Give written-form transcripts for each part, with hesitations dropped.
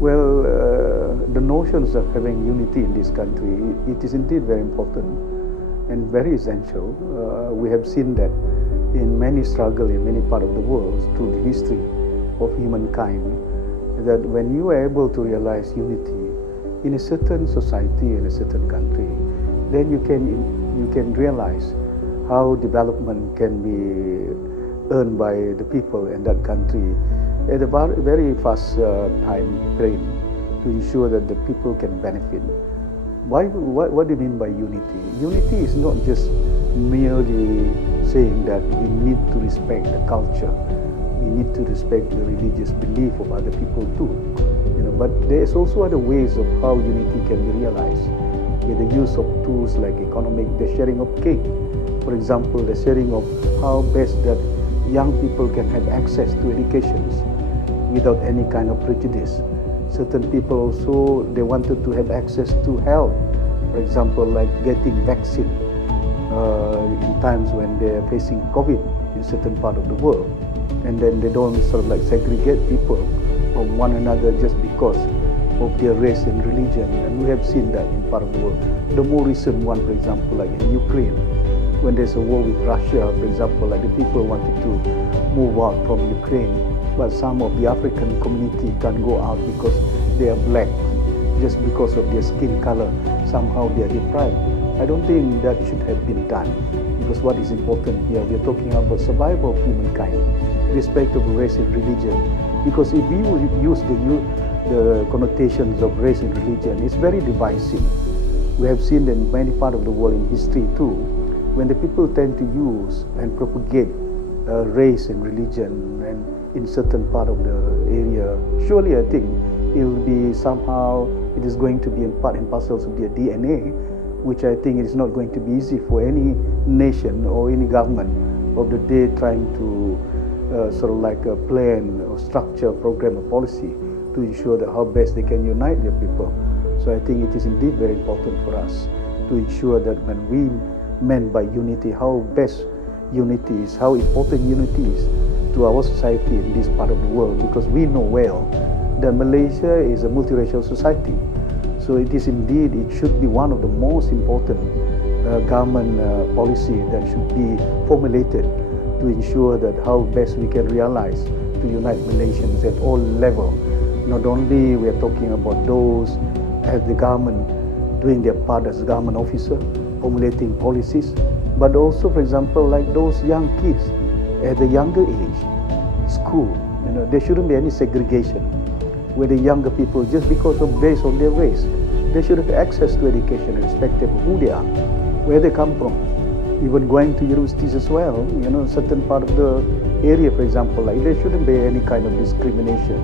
Well, the notions of having unity in this country, it is indeed very important and very essential. We have seen that in many struggles in many parts of the world through the history of humankind, that when you are able to realize unity in a certain society, in a certain country, then you can realize how development can be earned by the people in that country at a very fast time frame to ensure that the people can benefit. What do you mean by unity? Unity is not just merely saying that we need to respect the culture, we need to respect the religious belief of other people too. But there's also other ways of how unity can be realized with the use of tools like the sharing of cake. For example, the sharing of how best that young people can have access to educations without any kind of prejudice. Certain people also, they wanted to have access to health. For example, like getting vaccine in times when they're facing COVID in certain part of the world. And then they don't sort of like segregate people from one another just because of their race and religion. And we have seen that in part of the world. The more recent one, for example, like in Ukraine, when there's a war with Russia, for example, like the people wanted to move out from Ukraine, but some of the African community can't go out because they are black, just because of their skin color. Somehow they are deprived. I don't think that should have been done, because what is important here, we are talking about survival of humankind, respect of race and religion. Because if we use the connotations of race and religion, it's very divisive. We have seen that in many parts of the world in history too, when the people tend to use and propagate race and religion and in certain part of the area, surely I think it will be somehow, it is going to be in part and parcels of their DNA, which I think is not going to be easy for any nation or any government of the day trying to sort of like a plan or structure, program, or policy to ensure that how best they can unite their people. So I think it is indeed very important for us to ensure that when we meant by unity, how best unity is, how important unity is to our society in this part of the world, because we know well that Malaysia is a multiracial society. So it is indeed, it should be one of the most important government policy that should be formulated to ensure that how best we can realize to unite Malaysians at all levels. Not only we are talking about those as the government doing their part as government officer, formulating policies, but also, for example, like those young kids at the younger age, school, there shouldn't be any segregation where the younger people, just because of based on their race, they should have access to education irrespective of who they are, where they come from. Even going to universities as well, certain part of the area, for example, like there shouldn't be any kind of discrimination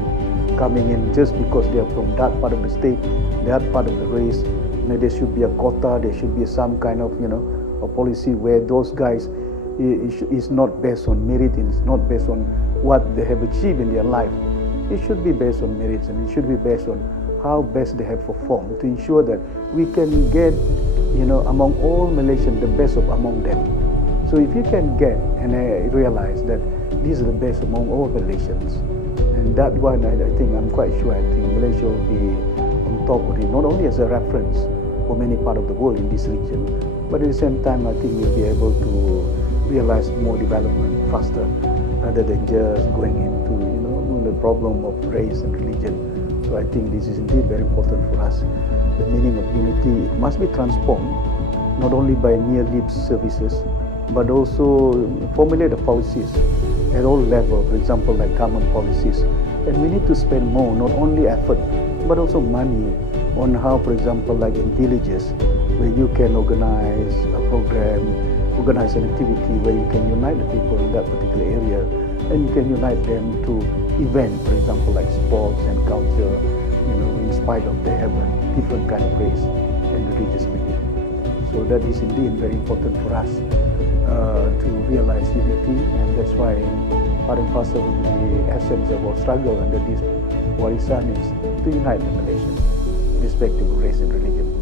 coming in just because they are from that part of the state, that part of the race. There should be a quota, there should be some kind of, a policy where those guys is not based on merit, it's not based on what they have achieved in their life. It should be based on merits, and it should be based on how best they have performed to ensure that we can get, among all Malaysians, the best of among them. So if you can get and realize that these are the best among all Malaysians, and that one, I think, I'm quite sure, I think Malaysia will be on top of it, not only as a reference for many parts of the world in this region, but at the same time, I think we'll be able to realize more development faster, rather than just going into, the problem of race and religion. So I think this is indeed very important for us. The meaning of unity, it must be transformed, not only by mere lip services, but also formulate the policies at all levels, for example, like common policies. And we need to spend more, not only effort, but also money on how, for example, like in villages, where you can organize a program, organize an activity where you can unite the people in that particular area, and you can unite them to events, for example, like sports and culture, in spite of they have a different kind of race and religious belief. So that is indeed very important for us to realize unity, and that's why part and parcel of the essence of our struggle under this Warisan is to unite the Malaysians, respective of race and religion.